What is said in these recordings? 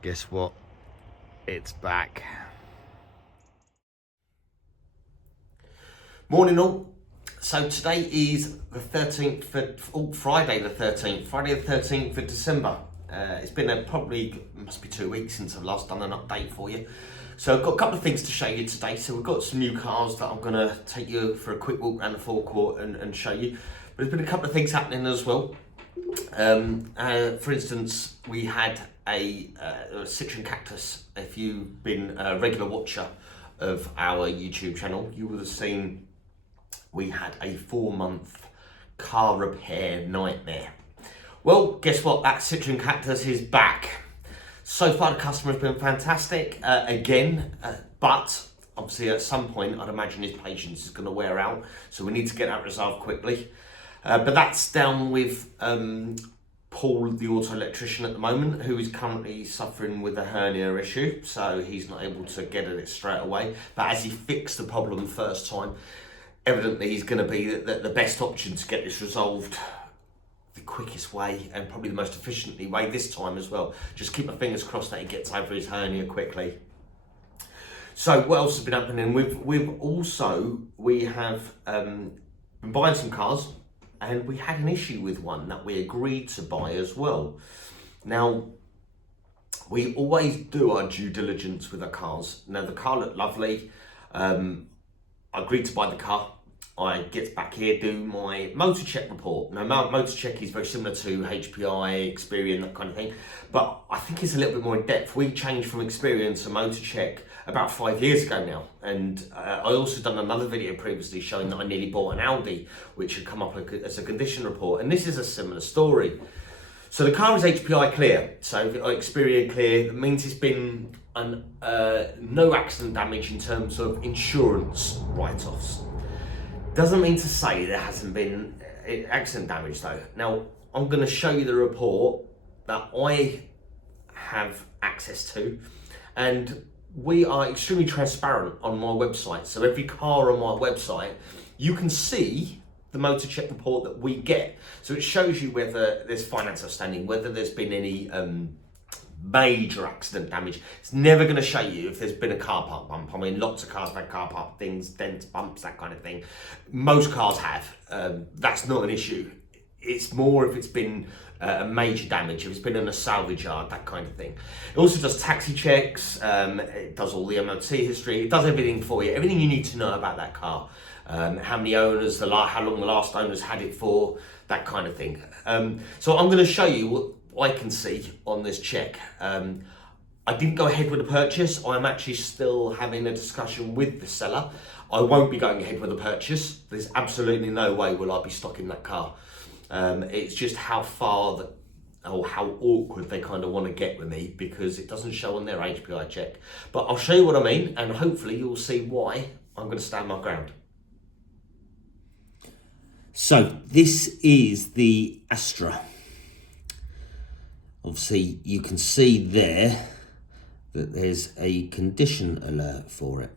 Guess what? It's back. Morning all. So today is the 13th of, Friday the 13th of December. It's been probably, must be 2 weeks since I've last done an update for you. So I've got a couple of things to show you today. So we've got some new cars that I'm gonna take you for a quick walk around the forecourt and show you. But there's been a couple of things happening as well. For instance, we had a Citroen Cactus. If you've been a regular watcher of our YouTube channel, you would have seen we had a 4-month car repair nightmare. Well, guess what? That Citroen Cactus is back. So far, the customer has been fantastic but obviously at some point, I'd imagine his patience is going to wear out. So we need to get that resolved quickly. But that's down with Paul, the auto electrician at the moment, who is currently suffering with a hernia issue. So he's not able to get at it straight away. But as he fixed the problem the first time, evidently he's going to be the best option to get this resolved the quickest way and probably the most efficiently way this time as well. Just keep my fingers crossed that he gets over his hernia quickly. So what else has been happening? We have been buying some cars, and we had an issue with one that we agreed to buy as well. Now, we always do our due diligence with our cars. Now, the car looked lovely. I agreed to buy the car. I get back here, do my motor check report. Now, motor check is very similar to HPI, Experian, that kind of thing, but I think it's a little bit more in depth. We changed from Experian to motor check about 5 years ago now, and I also done another video previously showing that I nearly bought an Audi, which had come up as a condition report, and this is a similar story. So the car is HPI clear, so Experian clear, that means it's been no accident damage in terms of insurance write-offs. Doesn't mean to say there hasn't been accident damage though. Now, I'm going to show you the report that I have access to, and we are extremely transparent on my website. So every car on my website, you can see the motor check report that we get. So it shows you whether there's finance outstanding, whether there's been any major accident damage. It's never going to show you if there's been a car park bump. I mean, lots of cars have had car park things, dents, bumps, that kind of thing. Most cars have. That's not an issue. It's more if it's been a major damage, if it's been in a salvage yard, that kind of thing. It also does taxi checks. It does all the MOT history. It does everything for you. Everything you need to know about that car. How many owners, how long the last owners had it for, that kind of thing. So I'm going to show you what I can see on this check. I didn't go ahead with the purchase. I'm actually still having a discussion with the seller. I won't be going ahead with the purchase. There's absolutely no way will I be stocking that car. It's just how far or how awkward they kind of want to get with me, because it doesn't show on their HPI check. But I'll show you what I mean, and hopefully you'll see why I'm going to stand my ground. So this is the Astra. Obviously, you can see there that there's a condition alert for it.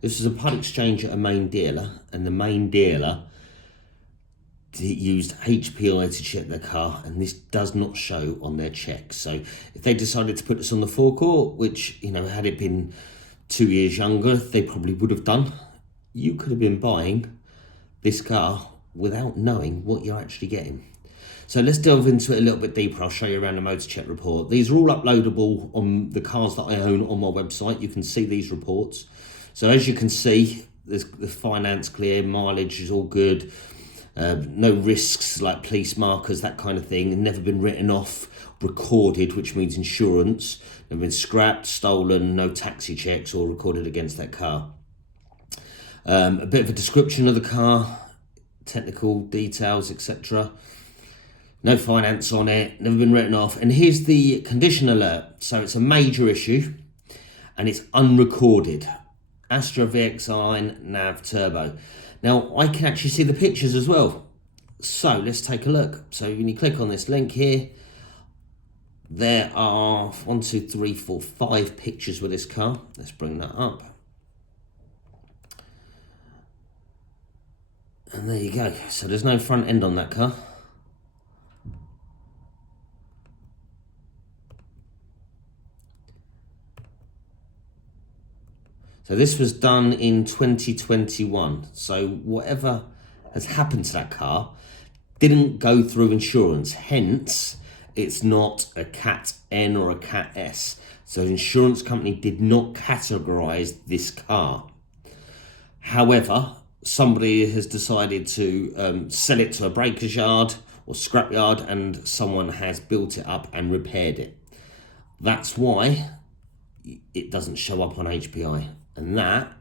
This is a part exchange at a main dealer, and the main dealer used HPI to check their car, and this does not show on their check. So if they decided to put this on the forecourt, which, you know, had it been 2 years younger, they probably would have done, you could have been buying this car without knowing what you're actually getting. So let's delve into it a little bit deeper. I'll show you around the motor check report. These are all uploadable on the cars that I own on my website. You can see these reports. So as you can see, there's the finance clear, mileage is all good. No risks like police markers, that kind of thing. Never been written off, recorded, which means insurance. Never been scrapped, stolen, no taxi checks or recorded against that car. A bit of a description of the car, technical details, etc. No finance on it, never been written off. And here's the condition alert. So it's a major issue and it's unrecorded. Astra VX9 nav turbo. Now I can actually see the pictures as well. So let's take a look. So when you click on this link here, there are 1, 2, 3, 4, 5 pictures with this car. Let's bring that up. And there you go. So there's no front end on that car. So this was done in 2021. So whatever has happened to that car didn't go through insurance. Hence, it's not a Cat N or a Cat S. So the insurance company did not categorise this car. However, somebody has decided to sell it to a breaker's yard or scrapyard, and someone has built it up and repaired it. That's why it doesn't show up on HPI, and that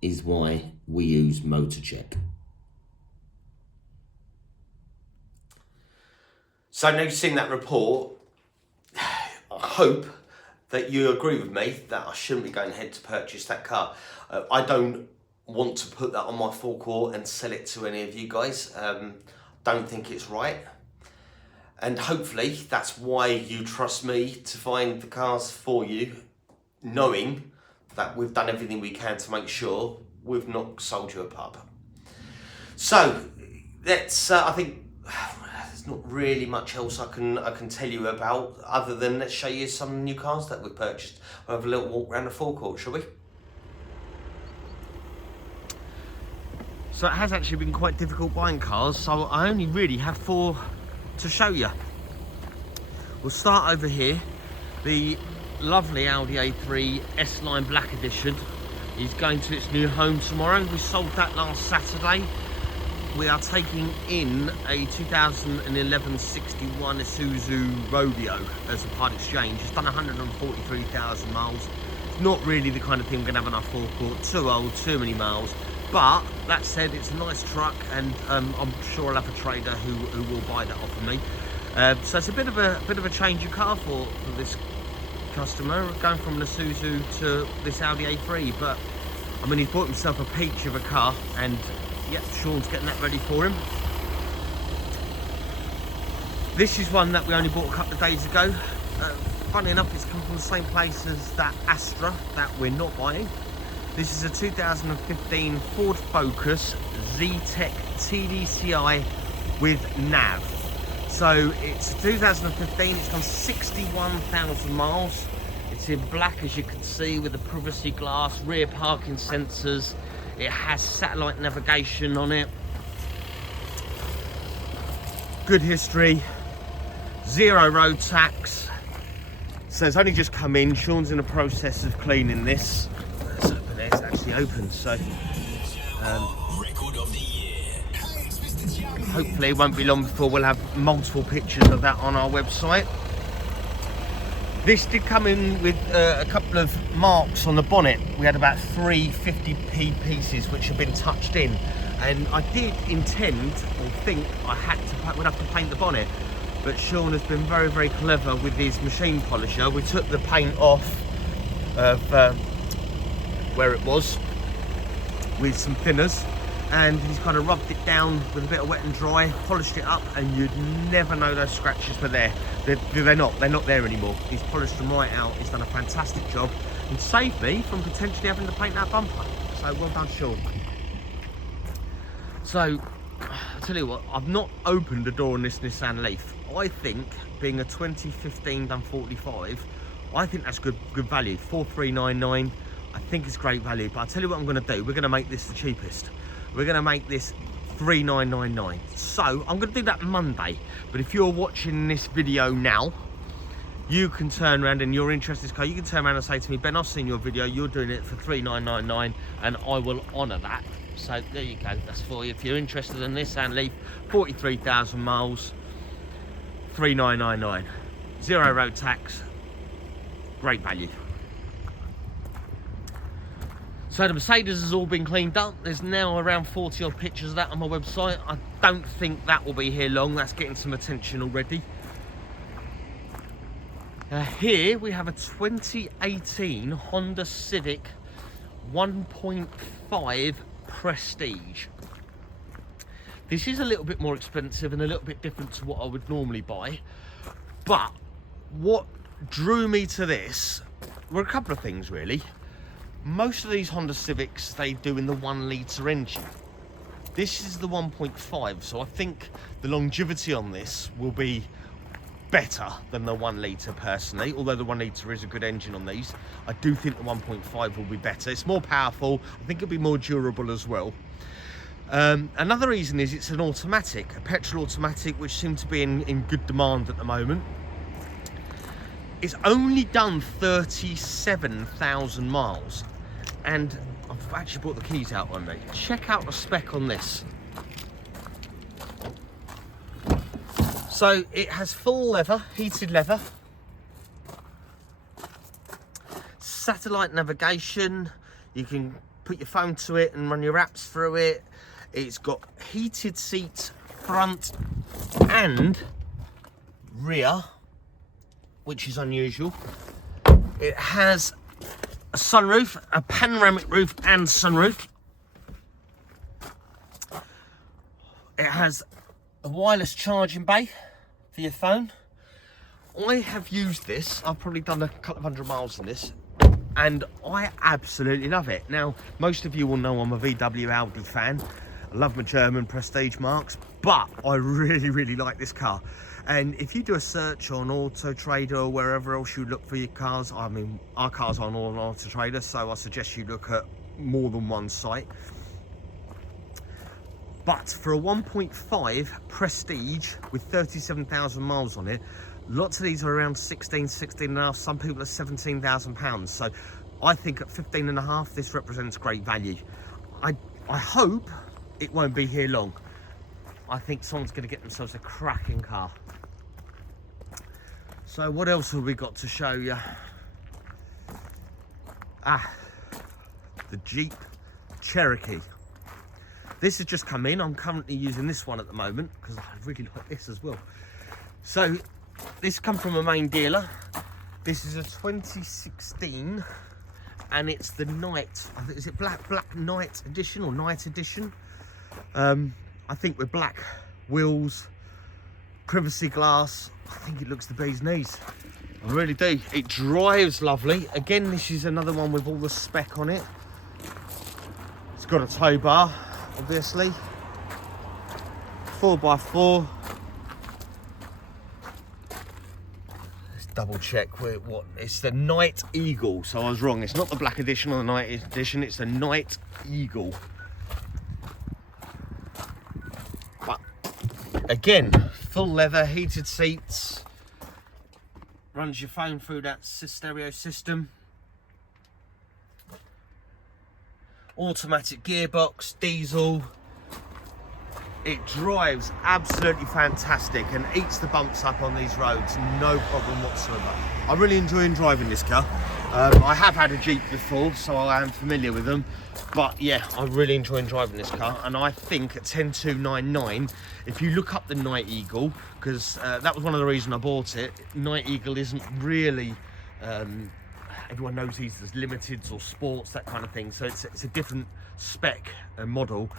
is why we use MotorCheck. So now you've seen that report, I hope that you agree with me that I shouldn't be going ahead to purchase that car. I don't want to put that on my forecourt and sell it to any of you guys. Don't think it's right. And hopefully that's why you trust me to find the cars for you, knowing that we've done everything we can to make sure we've not sold you a pub. So let's, I think there's not really much else I can tell you about other than let's show you some new cars that we've purchased. We'll have a little walk around the forecourt, shall we? So it has actually been quite difficult buying cars, so I only really have 4 to show you. We'll start over here. The lovely Audi A3 S-Line Black Edition is going to its new home tomorrow. We sold that last Saturday. We are taking in a 2011 61 Isuzu Rodeo as a part exchange. It's done 143,000 miles. It's not really the kind of thing we're going to have on our forecourt. Too old, too many miles. But that said, it's a nice truck, and I'm sure I'll have a trader who will buy that off of me. So it's a bit of a change of car for this customer, going from an Isuzu to this Audi A3. But I mean, he's bought himself a peach of a car, and yep, Sean's getting that ready for him. This is one that we only bought a couple of days ago. Funny enough, it's come from the same place as that Astra that we're not buying. This is a 2015 Ford Focus Z-Tech TDCi with nav. So it's 2015, it's gone 61,000 miles. It's in black, as you can see, with the privacy glass, rear parking sensors. It has satellite navigation on it. Good history. 0 road tax. So it's only just come in. Sean's in the process of cleaning this. Let's open it. It's actually open, so hopefully it won't be long before we'll have multiple pictures of that on our website. This did come in with a couple of marks on the bonnet. We had about 3 50p pieces which have been touched in, and I did intend or think we'd have to paint the bonnet, but Sean has been very, very clever with his machine polisher. We took the paint off of where it was with some thinners, and he's kind of rubbed it down with a bit of wet and dry, polished it up, and you'd never know those scratches were there. They're not there anymore. He's polished them right out. He's done a fantastic job and saved me from potentially having to paint that bumper. So well done, Sean. So I'll tell you what, I've not opened the door on this Nissan Leaf. I think, being a 2015 done 45, I think that's good value. 4,399. I think it's great value. But I'll tell you what I'm going to do. We're going to make this the cheapest. We're going to make this 3,999. So I'm going to do that Monday. But if you're watching this video now, you can turn around and you're interested in this car. You can turn around and say to me, Ben, I've seen your video. You're doing it for 3,999, and I will honour that. So there you go. That's for you. If you're interested in this Nissan Leaf, 43,000 miles, 3,999, 0 road tax, great value. So the Mercedes has all been cleaned up. There's now around 40 odd pictures of that on my website. I don't think that will be here long. That's getting some attention already. Here we have a 2018 Honda Civic 1.5 Prestige. This is a little bit more expensive and a little bit different to what I would normally buy. But what drew me to this were a couple of things, really. Most of these Honda Civics, they do in the 1 litre engine. This is the 1.5, so I think the longevity on this will be better than the 1 litre personally, although the 1 litre is a good engine on these. I do think the 1.5 will be better. It's more powerful. I think it'll be more durable as well. Another reason is it's an automatic, a petrol automatic, which seems to be in good demand at the moment. It's only done 37,000 miles, and I've actually brought the keys out on me. Check out the spec on this. So it has full leather, heated leather, satellite navigation. You can put your phone to it and run your apps through it. It's got heated seats front and rear, which is unusual. It has a sunroof, a panoramic roof and sunroof. It has a wireless charging bay for your phone. I have used this. I've probably done a couple of 100 miles in this, and I absolutely love it. Now, most of you will know I'm a VW Audi fan. I love my German prestige marks, but I really like this car. And if you do a search on Auto Trader or wherever else you look for your cars, I mean, our cars are on Auto Trader, so I suggest you look at more than one site. But for a 1.5 Prestige with 37,000 miles on it, lots of these are around 16.5, some people are £17,000. So I think at 15.5, this represents great value. I hope it won't be here long. I think someone's going to get themselves a cracking car. So what else have we got to show you? The Jeep Cherokee. This has just come in. I'm currently using this one at the moment because I really like this as well. So this come from a main dealer. This is a 2016 and it's the night, I think, is it black night edition or night edition? I think with black wheels, privacy glass. I think it looks the bee's knees. I really do. It drives lovely. Again, this is another one with all the spec on it. It's got a tow bar, obviously. 4x4. Let's double check what it's the Night Eagle. So I was wrong. It's not the black edition or the night edition. It's the Night Eagle. But again, full leather, heated seats. Runs your phone through that stereo system. Automatic gearbox, diesel. It drives absolutely fantastic and eats the bumps up on these roads, no problem whatsoever. I'm really enjoying driving this car. I have had a Jeep before, so I am familiar with them. But yeah, I'm really enjoying driving this car. And I think at 10299, if you look up the Night Eagle, because that was one of the reasons I bought it. Night Eagle isn't really, everyone knows these as limiteds or sports, that kind of thing. So it's a different spec and model.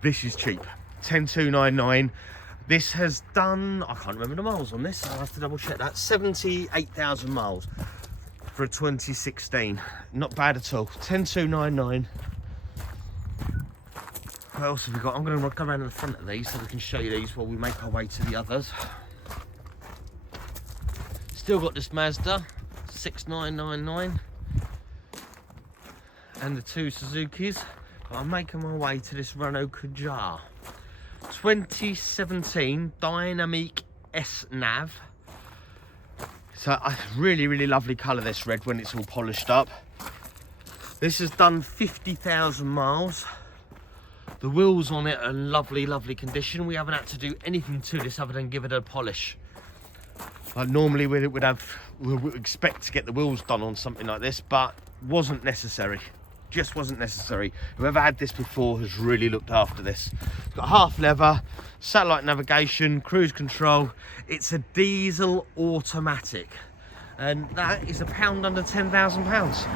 This is cheap, 10299. This has done, I can't remember the miles on this, I'll have to double check that, 78,000 miles for a 2016. Not bad at all, 10299. What else have we got? I'm going to go around to the front of these so we can show you these while we make our way to the others. Still got this Mazda 6999 and the two Suzukis. I'm making my way to this Renault Kadjar 2017 Dynamic S-Nav. So a really lovely colour, this red, when it's all polished up. This has done 50,000 miles. The wheels on it are in lovely condition. We haven't had to do anything to this other than give it a polish. Normally we would expect to get the wheels done on something like this, but wasn't necessary. Just wasn't necessary. Whoever had this before has really looked after this. It's got half leather, satellite navigation, cruise control. It's a diesel automatic, and that is £1 under £10,000.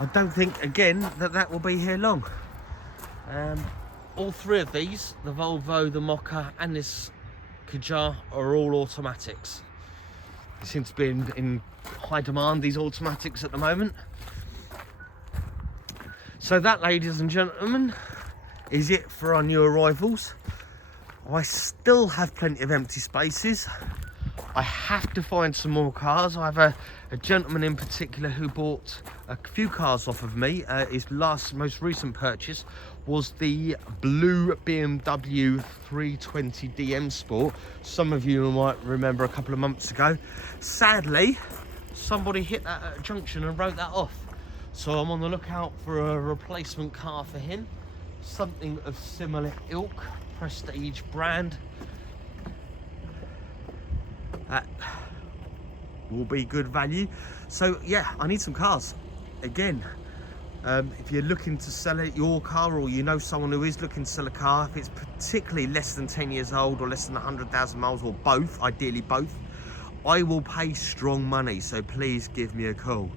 I don't think, again, that will be here long. All three of these, the Volvo, the Mocha and this Kadjar, are all automatics. They seem to be in high demand, these automatics, at the moment. So that, ladies and gentlemen, is it for our new arrivals. I still have plenty of empty spaces. I have to find some more cars. I have a gentleman in particular who bought a few cars off of me. His most recent purchase was the blue BMW 320 DM Sport. Some of you might remember a couple of months ago. Sadly, somebody hit that at a junction and wrote that off. So I'm on the lookout for a replacement car for him. Something of similar ilk, prestige brand. That will be good value. So yeah, I need some cars. Again, if you're looking to sell your car, or you know someone who is looking to sell a car, if it's particularly less than 10 years old or less than 100,000 miles, or both, ideally both, I will pay strong money, so please give me a call.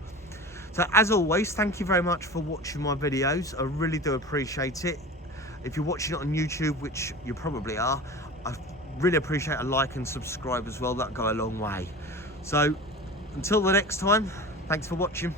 So as always, thank you very much for watching my videos. I really do appreciate it. If you're watching it on YouTube, which you probably are, I really appreciate a like and subscribe as well. That'll go a long way. So until the next time, thanks for watching.